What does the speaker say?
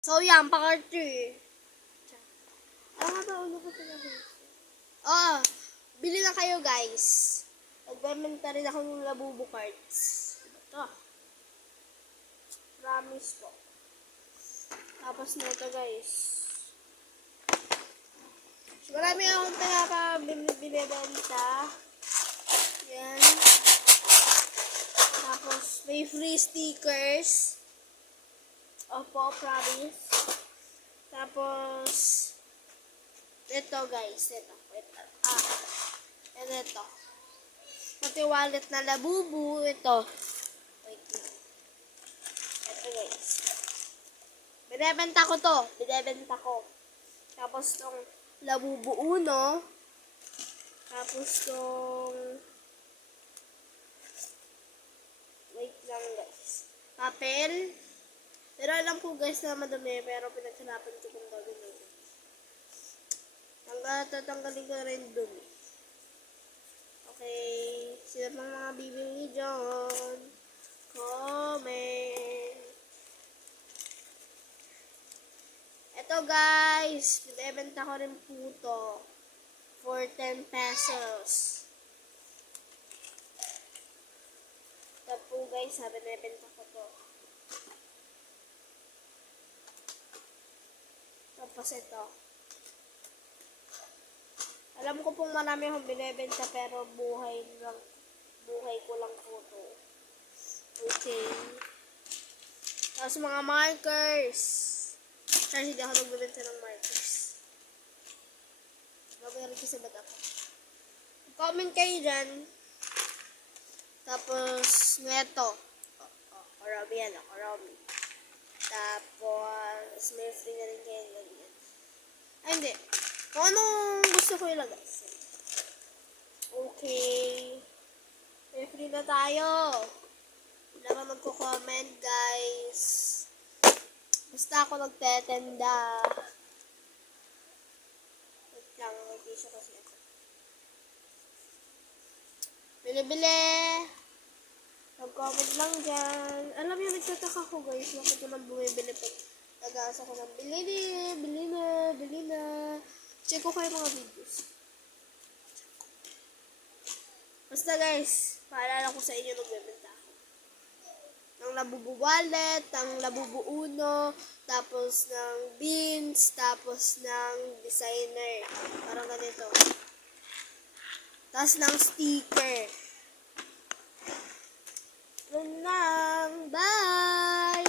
So, yan, part 3. Ano nga ba ulo ko talaga? Bili na kayo, guys. Nagbebenta rin ako ng Labubu cards. Ito. Promise po. Tapos na ito, guys. So, marami akong binibenta. Yan. Tapos, may free stickers. Opo, promise. Tapos, ito guys, ito. And ito. Pati wallet na Labubu, ito. Wait lang. Ito guys. Binebenta ko to. Binebenta ko. Tapos tong Labubu Uno. Tapos tong wait lang guys. Papel. Pero alam ko guys na madami, pero pinagsanapan ko kung gagawin yun. Tatanggalin ko rin dun. Okay. Sino pang mga bibili dyan? Comment. Ito guys, binibenta ko rin po to for 10 pesos. Ito po guys, binibenta ko to. Tapos ito. Alam ko pong marami akong binibenta pero buhay ko lang po to. Okay. Tapos mga markers. Kasi hindi ako nagbibenta ng markers. Babayaran kasi ba't ako? Comment kayo dyan. Tapos, neto. Karami yan. Karami. Tapos, may free na rin kayo lagyan. Ay, hindi. Kung anong gusto ko ilagay. Okay. May free na tayo. Wala ka magko-comment, guys. Basta ako nagtetenda. Wait lang, may tissue kasi ako. Bili-bili. Mag-comment lang dyan. Alam niyo, nagtataka ko guys, bakit naman bumibili pag nag-aasa ko ng bili na. Check ko kayo mga videos. Basta guys, paalala ko sa inyo nagbebenta ako. Ng Labubu wallet, ng Labubu Uno, tapos ng beans, tapos ng designer. Parang ganito. Tapos ng sticker. Yun lang. Bye!